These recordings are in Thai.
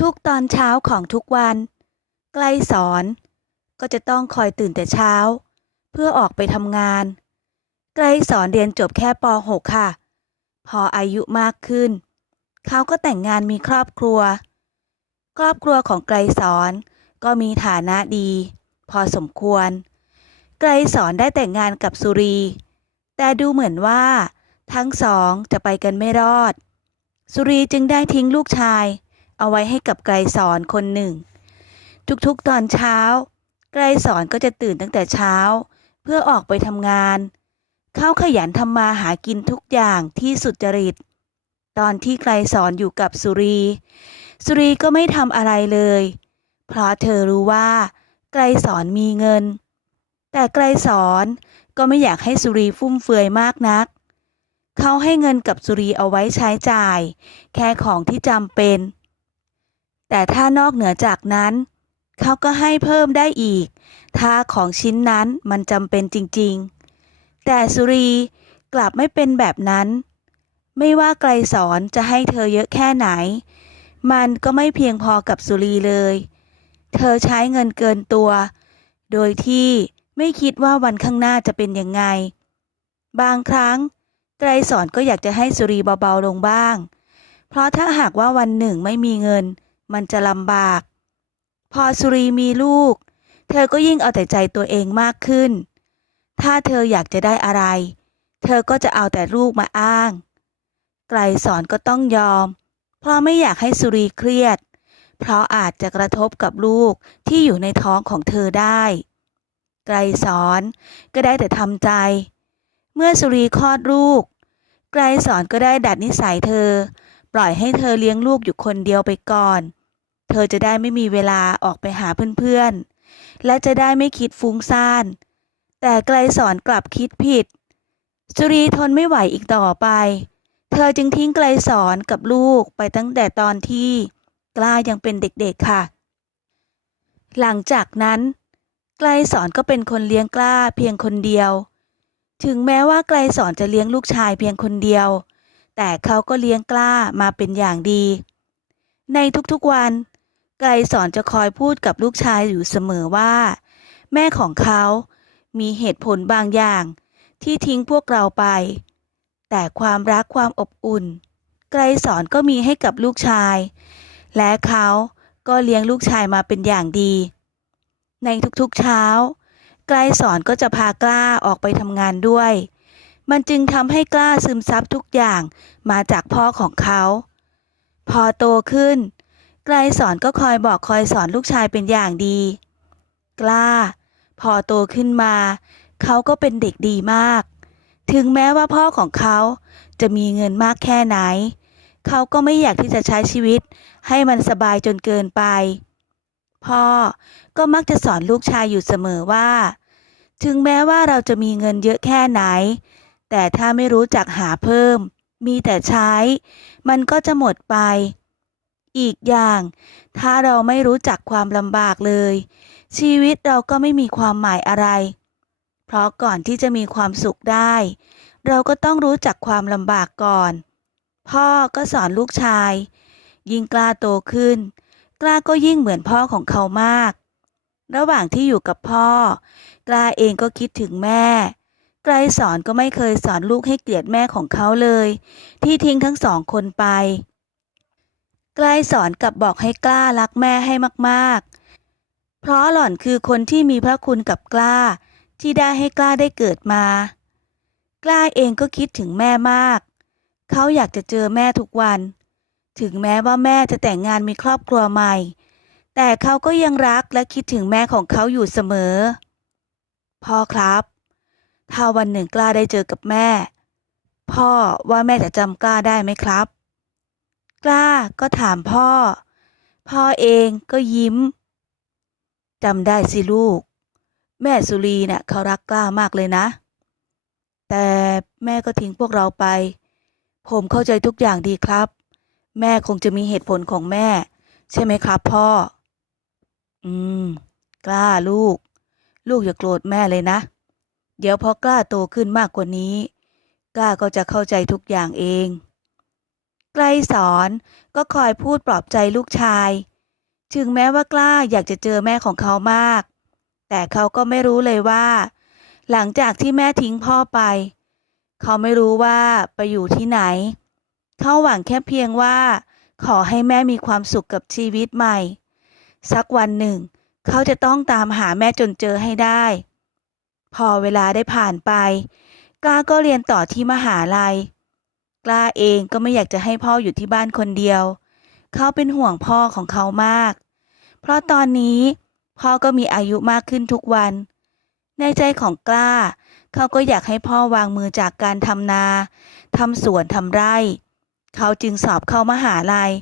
ทุกๆตอนเช้าของทุกวัน ใกล้สอนก็จะต้องคอยตื่นแต่เช้า เพื่อออกไปทำงานไกลสอนเรียนจบแค่ป .6 ค่ะ พออายุมากขึ้น เขาก็แต่งงานมีครอบครัว ครอบครัวของไกรสอนก็มีฐานะดี พอสมควร ไกรสอนได้แต่งงานกับสุรี แต่ดูเหมือนว่า ทั้งสองจะไปกันไม่รอด สุรีจึงได้ทิ้งลูกชาย เอาไว้ให้กับไกรสอนคนหนึ่ง ทุกๆตอนเช้า ไกรสอนก็จะตื่นตั้งแต่เช้า เพื่อออกไปทำงาน เขาขยันทำมาหากินทุกอย่างที่สุจริต ตอนที่ไกรสอนอยู่กับสุรี สุรีก็ไม่ทำอะไรเลย เพราะเธอรู้ว่า ไกรสอนมีเงิน แต่ไกรสอนก็ไม่อยากให้สุรีฟุ่มเฟือยมากนักเขาให้เงินกับสุรีเอาไว้ใช้จ่าย แค่ของที่จำเป็น แต่ถ้านอกเหนือจากนั้น เขาก็ให้เพิ่มได้อีก ถ้าของชิ้นนั้นมันจำเป็นจริงๆ แต่สุรีกลับไม่เป็นแบบนั้น ไม่ว่าไกลสอนจะให้เธอเยอะแค่ไหน มันก็ไม่เพียงพอกับสุรีเลย เธอใช้เงินเกินตัว โดยที่ไม่คิดว่าวันข้างหน้าจะเป็นยังไง บางครั้งไกรสอนก็อยากจะให้สุรีเบาๆลงบ้าง เพราะถ้าหากว่าวันหนึ่งไม่มีเงิน มันจะลำบาก พอสุรีมีลูก เธอก็ยิ่งเอาแต่ใจตัวเองมากขึ้น ถ้าเธออยากจะได้อะไร เธอก็จะเอาแต่ลูกมาอ้าง ไกรสอนก็ต้องยอม เพราะไม่อยากให้สุรีเครียด เพราะอาจจะกระทบกับลูกที่อยู่ในท้องของเธอได้ ไกรสอนก็ได้แต่ทำใจ เมื่อสุรีคลอดลูก ไกรสอนก็ได้ดัดนิสัยเธอ ปล่อยให้เธอเลี้ยงลูกอยู่คนเดียวไปก่อน เธอจะได้ไม่มีเวลาออกไปหาเพื่อนๆ และจะได้ไม่คิดฟุ้งซ่าน แต่ไกลสอนกลับคิดผิด สุรีทนไม่ไหวอีกต่อไป เธอจึงทิ้งไกลสอนกับลูกไปตั้งแต่ตอนที่กล้ายังเป็นเด็กๆค่ะ หลังจากนั้นไกลสอนก็เป็นคนเลี้ยงกล้าเพียงคนเดียว ถึงแม้ว่าไกลสอนจะเลี้ยงลูกชายเพียงคนเดียว แต่เขาก็เลี้ยงกล้ามาเป็นอย่างดี ในทุกๆวัน ไกลสอนจะคอยพูดกับลูกชายอยู่เสมอว่า แม่ของเขามีเหตุผลบางอย่างที่ทิ้งพวกเราไป แต่ความรักความอบอุ่น ไกลสอนก็มีให้กับลูกชาย และเขาก็เลี้ยงลูกชายมาเป็นอย่างดี ในทุกๆเช้า ไกลสอนก็จะพากล้าออกไปทำงานด้วย มันจึงทำให้กล้าซึมซับทุกอย่างมาจากพ่อของเขา พอโตขึ้น ไกลสอนก็คอยบอกคอยสอนลูกชายเป็นอย่างดี กล้า พอโตขึ้นมา เขาก็เป็นเด็กดีมาก ถึงแม้ว่าพ่อของเขาจะมีเงินมากแค่ไหน เขาก็ไม่อยากที่จะใช้ชีวิต ให้มันสบายจนเกินไป พ่อก็มักจะสอนลูกชายอยู่เสมอว่า ถึงแม้ว่าเราจะมีเงินเยอะแค่ไหน แต่ถ้าไม่รู้จักหาเพิ่ม มีแต่ใช้ มันก็จะหมดไป อีกอย่าง ถ้าเราไม่รู้จักความลำบากเลย ชีวิตเราก็ไม่มีความหมายอะไร เพราะก่อนที่จะมีความสุขได้ เราก็ต้องรู้จักความลำบากก่อน พ่อก็สอนลูกชาย ยิ่งกล้าโตขึ้น กล้าก็ยิ่งเหมือนพ่อของเขามาก ระหว่างที่อยู่กับพ่อ กล้าเองก็คิดถึงแม่ไกลสอนก็ไม่เคยสอนลูกให้เกลียดแม่ของเขาเลย ที่ทิ้งทั้งสองคนไป ใกลายสอนกับบอกให้กล้ารักแม่ให้มากๆ เพราะหล่อนคือคนที่มีพระคุณกับกล้า ที่ได้ให้กล้าได้เกิดมา กล้าเองก็คิดถึงแม่มาก เขาอยากจะเจอแม่ทุกวัน ถึงแม้ว่าแม่จะแต่งงานมีครอบครัวใหม่ แต่เขาก็ยังรักและคิดถึงแม่ของเขาอยู่เสมอ พ่อครับ ถ้าวันหนึ่งกล้าได้เจอกับแม่ พ่อว่าแม่จะจำกล้าได้ไหมครับ กล้าก็ถามพ่อ พ่อเองก็ยิ้มจำได้สิลูก แม่สุรีเนะ่ะเขารักกล้ามากเลยนะ แต่แม่ก็ทิ้งพวกเราไป ผมเข้าใจทุกอย่างดีครับ แม่คงจะมีเหตุผลของแม่ ใช่ไหมครับพ่อ อืม กล้าลูก ลูกอย่าโกรธแม่เลยนะ เดี๋ยวพอกล้าโตขึ้นมากกว่านี้ กล้าก็จะเข้าใจทุกอย่างเอง กไกลสอน ก็คอยพูดปลอบใจลูกชาย ถึงแม้ว่ากล้าอยากจะเจอแม่ของเขามาก แต่เขาก็ไม่รู้เลยว่า หลังจากที่แม่ทิ้งพ่อไป เขาไม่รู้ว่าไปอยู่ที่ไหน เขาหวังแค่เพียงว่า ขอให้แม่มีความสุขกับชีวิตใหม่ สักวันหนึ่ง เขาจะต้องตามหาแม่จนเจอให้ได้ พอเวลาได้ผ่านไป กล้าก็เรียนต่อที่มหาลัย กล้าเองก็ไม่อยากจะให้พ่ออยู่ที่บ้านคนเดียว เขาเป็นห่วงพ่อของเขามาก เพราะตอนนี้พ่อก็มีอายุมากขึ้นทุกวัน ในใจของกล้า เขาก็อยากให้พ่อวางมือจากการทำนาทำสวนทำไร่ เขาจึงสอบเข้ามหาลัย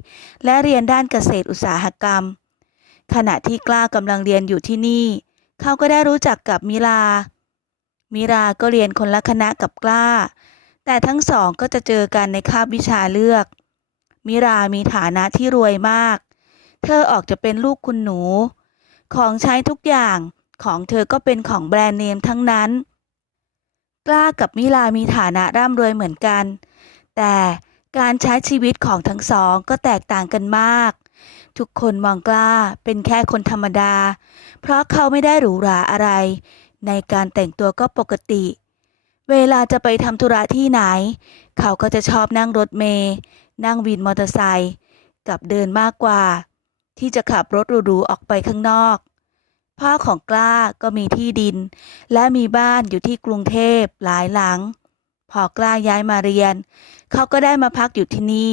และเรียนด้านเกษตรอุตสาหกรรม ขณะที่กล้ากำลังเรียนอยู่ที่นี่ เขาก็ได้รู้จักกับมิลา มิราก็เรียนคนละคณะกับกล้า แต่ทั้งสองก็จะเจอกันในคาบวิชาเลือก มิรามีฐานะที่รวยมาก เธอออกจะเป็นลูกคุณหนู ของใช้ทุกอย่างของเธอก็เป็นของแบรนด์เนมทั้งนั้น กล้ากับมิลามีฐานะร่ำรวยเหมือนกัน แต่การใช้ชีวิตของทั้งสองก็แตกต่างกันมาก ทุกคนมองกล้าเป็นแค่คนธรรมดา เพราะเขาไม่ได้หรูหราอะไร ในการแต่งตัวก็ปกติ เวลาจะไปทำธุระที่ไหน เขาก็จะชอบนั่งรถเมล์นั่งวินมอเตอร์ไซค์กับเดินมากกว่า ที่จะขับรถหรูๆออกไปข้างนอก พ่อของกล้าก็มีที่ดิน และมีบ้านอยู่ที่กรุงเทพหลายหลัง พอกล้าย้ายมาเรียน เขาก็ได้มาพักอยู่ที่นี่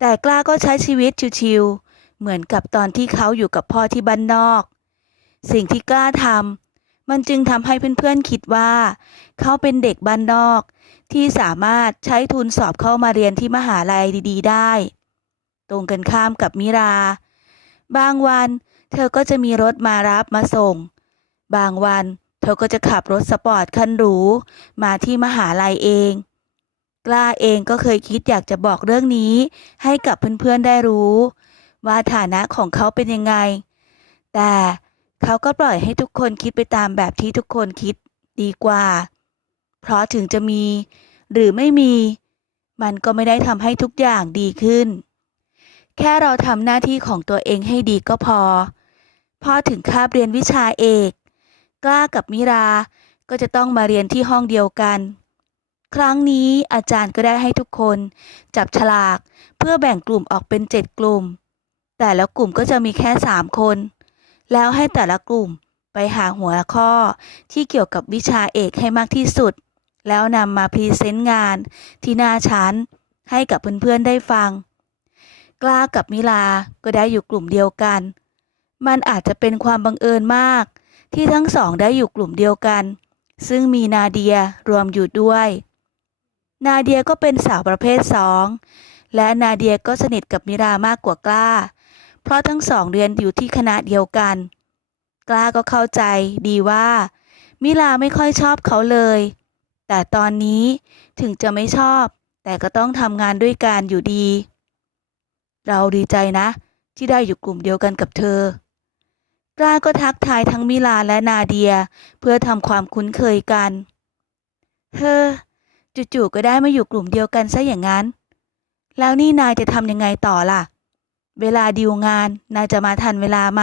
แต่กล้าก็ใช้ชีวิตชิวๆเหมือนกับตอนที่เขาอยู่กับพ่อที่บ้านนอก สิ่งที่กล้าทำ มันจึงทำให้เพื่อนๆคิดว่า เขาเป็นเด็กบ้านนอก ที่สามารถใช้ทุนสอบเข้ามาเรียนที่มหาลัยดีๆ ได้ ตรงกันข้ามกับมิรา บางวันเธอก็จะมีรถมารับมาส่ง บางวันเธอก็จะขับรถสปอร์ตคันหรู มาที่มหาลัยเอง กล้าเองก็เคยคิดอยากจะบอกเรื่องนี้ให้กับเพื่อนๆได้รู้ ว่าฐานะของเขาเป็นยังไง แต่ เขาก็ปล่อยให้ทุกคนคิดไปตามแบบที่ทุกคนคิดดีกว่า เพราะถึงจะมี หรือไม่มี มันก็ไม่ได้ทำให้ทุกอย่างดีขึ้น แค่เราทำหน้าที่ของตัวเองให้ดีก็พอ พอถึงคาบเรียนวิชาเอก กล้ากับมิรา ก็จะต้องมาเรียนที่ห้องเดียวกัน ครั้งนี้อาจารย์ก็ได้ให้ทุกคน จับฉลากเพื่อแบ่งกลุ่มออกเป็นเจ็ดกลุ่ม แต่ละกลุ่มก็จะมีแค่สามคน แล้วให้แต่ละกลุ่มไปหาหัวข้อที่เกี่ยวกับวิชาเอกให้มากที่สุด แล้วนำมาพรีเซนต์งานที่หน้าชั้นให้กับเพื่อนๆได้ฟัง กล้ากับมิลาก็ได้อยู่กลุ่มเดียวกัน มันอาจจะเป็นความบังเอิญมาก ที่ทั้งสองได้อยู่กลุ่มเดียวกัน ซึ่งมีนาเดียรวมอยู่ด้วย นาเดียก็เป็นสาวประเภทสองและนาเดียก็สนิทกับมิรามากกว่ากล้า เพราะทั้งสองเรียนอยู่ที่คณะเดียวกัน กล้าก็เข้าใจดีว่า มิลาไม่ค่อยชอบเขาเลย แต่ตอนนี้ถึงจะไม่ชอบ แต่ก็ต้องทำงานด้วยกันอยู่ดี เราดีใจนะ ที่ได้อยู่กลุ่มเดียวกันกับเธอ กล้าก็ทักทายทั้งมิลาและนาเดียเพื่อทำความคุ้นเคยกัน เฮ้อจู่ๆก็ได้มาอยู่กลุ่มเดียวกันซะอย่างนั้น แล้วนี่นายจะทำยังไงต่อล่ะ เวลาดีลงานนายจะมาทันเวลาไหม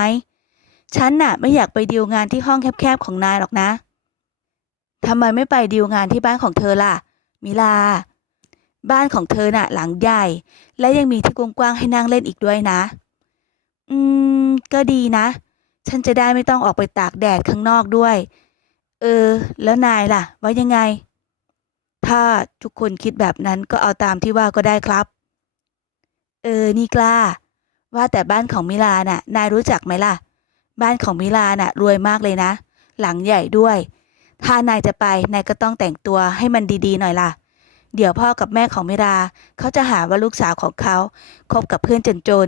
ฉันน่ะไม่อยากไปดีลงานที่ห้องแคบๆของนายหรอกนะทำไมไม่ไปดีลงานที่บ้านของเธอล่ะ มิลา บ้านของเธอน่ะ หลังใหญ่ และยังมีที่กว้างๆให้นั่งเล่นอีกด้วยนะ อืม ก็ดีนะ ฉันจะได้ไม่ต้องออกไปตากแดดข้างนอกด้วย เออ แล้วนายล่ะ ว่ายังไง ถ้าทุกคนคิดแบบนั้นก็เอาตามที่ว่าก็ได้ครับ เออ นี่กล้า ว่าแต่บ้านของมิลาน่ะ นายรู้จักไหมล่ะ บ้านของมิลาน่ะ รวยมากเลยนะ หลังใหญ่ด้วย ถ้านายจะไป นายก็ต้องแต่งตัวให้มันดีๆหน่อยล่ะ เดี๋ยวพ่อกับแม่ของมิราเขาจะหาว่าลูกสาวของเขาคบกับเพื่อนจน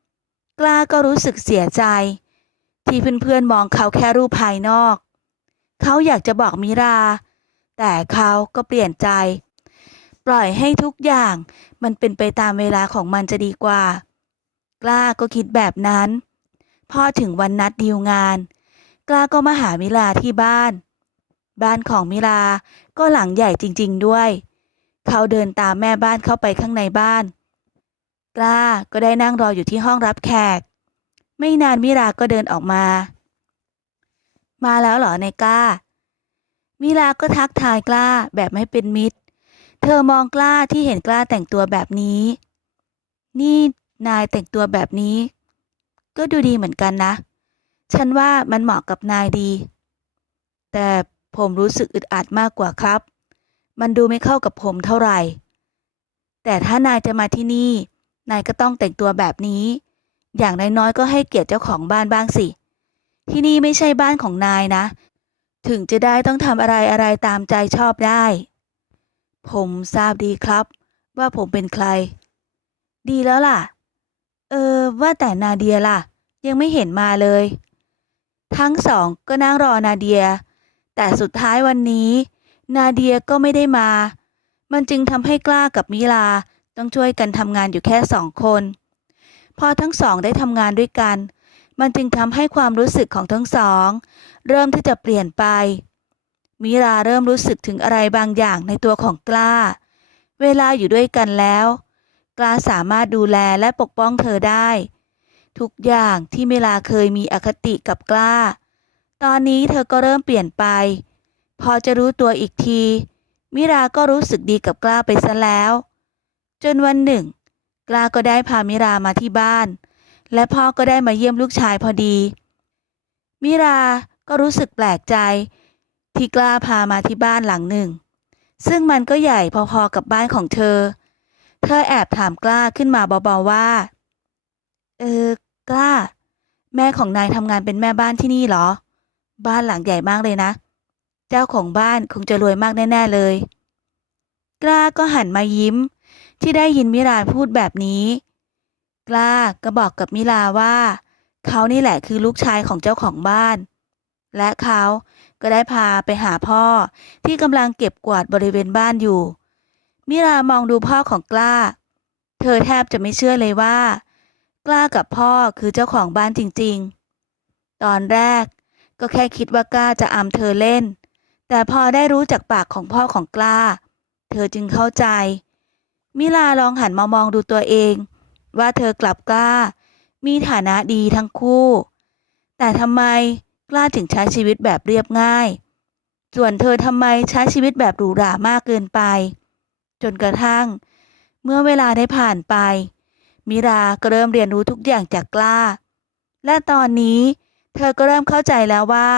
ๆ กล้าก็รู้สึกเสียใจ ที่เพื่อนๆมองเขาแค่รูปภายนอก เขาอยากจะบอกมิรา แต่เขาก็เปลี่ยนใจ ปล่อยให้ทุกอย่างมันเป็นไปตามเวลาของมันจะดีกว่า กล้าก็คิดแบบนั้น พอถึงวันนัดดีลงาน กล้าก็มาหามิลาที่บ้าน บ้านของมิลาก็หลังใหญ่จริง ๆ ด้วย เขาเดินตามแม่บ้านเข้าไปข้างในบ้าน กล้าก็ได้นั่งรออยู่ที่ห้องรับแขก ไม่นานมิราก็เดินออกมา มาแล้วเหรอในกล้า มิราก็ทักทายกล้าแบบไม่เป็นมิตร เธอมองกล้าที่เห็นกล้าแต่งตัวแบบนี้ นี่ นายแต่งตัวแบบนี้ ก็ดูดีเหมือนกันนะ ฉันว่ามันเหมาะกับนายดี แต่ผมรู้สึกอึดอัดมากกว่าครับ มันดูไม่เข้ากับผมเท่าไหร่ แต่ถ้านายจะมาที่นี่ นายก็ต้องแต่งตัวแบบนี้ อย่างน้อยๆก็ให้เกียรติเจ้าของบ้านบ้างสิ ที่นี่ไม่ใช่บ้านของนายนะ ถึงจะได้ต้องทำอะไรอะไรตามใจชอบได้ ผมทราบดีครับ ว่าผมเป็นใคร ดีแล้วล่ะ เออว่าแต่นาเดียล่ะ ยังไม่เห็นมาเลย ทั้งสองก็นั่งรอนาเดีย แต่สุดท้ายวันนี้ นาเดียก็ไม่ได้มา มันจึงทำให้กล้ากับมิลาต้องช่วยกันทำงานอยู่แค่สองคน พอทั้งสองได้ทำงานด้วยกัน มันจึงทำให้ความรู้สึกของทั้งสอง เริ่มที่จะเปลี่ยนไป มิราเริ่มรู้สึกถึงอะไรบางอย่างในตัวของกล้า เวลาอยู่ด้วยกันแล้ว ล้าสามารถดูแลและปกป้องเธอได้ ทุกอย่างที่มิลาเคยมีอคติกับกล้า ตอนนี้เธอก็เริ่มเปลี่ยนไป พอจะรู้ตัวอีกที มิราก็รู้สึกดีกับกล้าไปซะแล้ว จนวันหนึ่ง กล้าก็ได้พามิรามาที่บ้าน และพ่อก็ได้มาเยี่ยมลูกชายพอดี มิราก็รู้สึกแปลกใจ ที่กล้าพามาที่บ้านหลังหนึ่ง ซึ่งมันก็ใหญ่พอๆกับบ้านของเธอ เธอแอบถามกล้าขึ้นมาเบาๆว่า เออ กล้า แม่ของนายทำงานเป็นแม่บ้านที่นี่เหรอ บ้านหลังใหญ่มากเลยนะ เจ้าของบ้านคงจะรวยมากแน่ ๆเลย กล้าก็หันมายิ้ม ที่ได้ยินมิราพูดแบบนี้ กล้าก็บอกกับมิลาว่า เขานี่แหละคือลูกชายของเจ้าของบ้าน และเขาก็ได้พาไปหาพ่อที่กำลังเก็บกวาดบริเวณบ้านอยู่ มิรามองดูพ่อของกล้า เธอแทบจะไม่เชื่อเลยว่า กล้ากับพ่อคือเจ้าของบ้านจริงๆ ตอนแรกก็แค่คิดว่ากล้าจะอำเธอเล่น แต่พอได้รู้จากปากของพ่อของกล้า เธอจึงเข้าใจ มิลาลองหันมามองดูตัวเอง ว่าเธอกลับกล้า มีฐานะดีทั้งคู่ แต่ทำไมกล้าถึงใช้ชีวิตแบบเรียบง่าย ส่วนเธอทำไมใช้ชีวิตแบบหรูหรามากเกินไป จนกระทั่ง เมื่อเวลาได้ผ่านไป มิราก็เริ่มเรียนรู้ทุกอย่างจากกล้า และตอนนี้เธอก็เริ่มเข้าใจแล้วว่า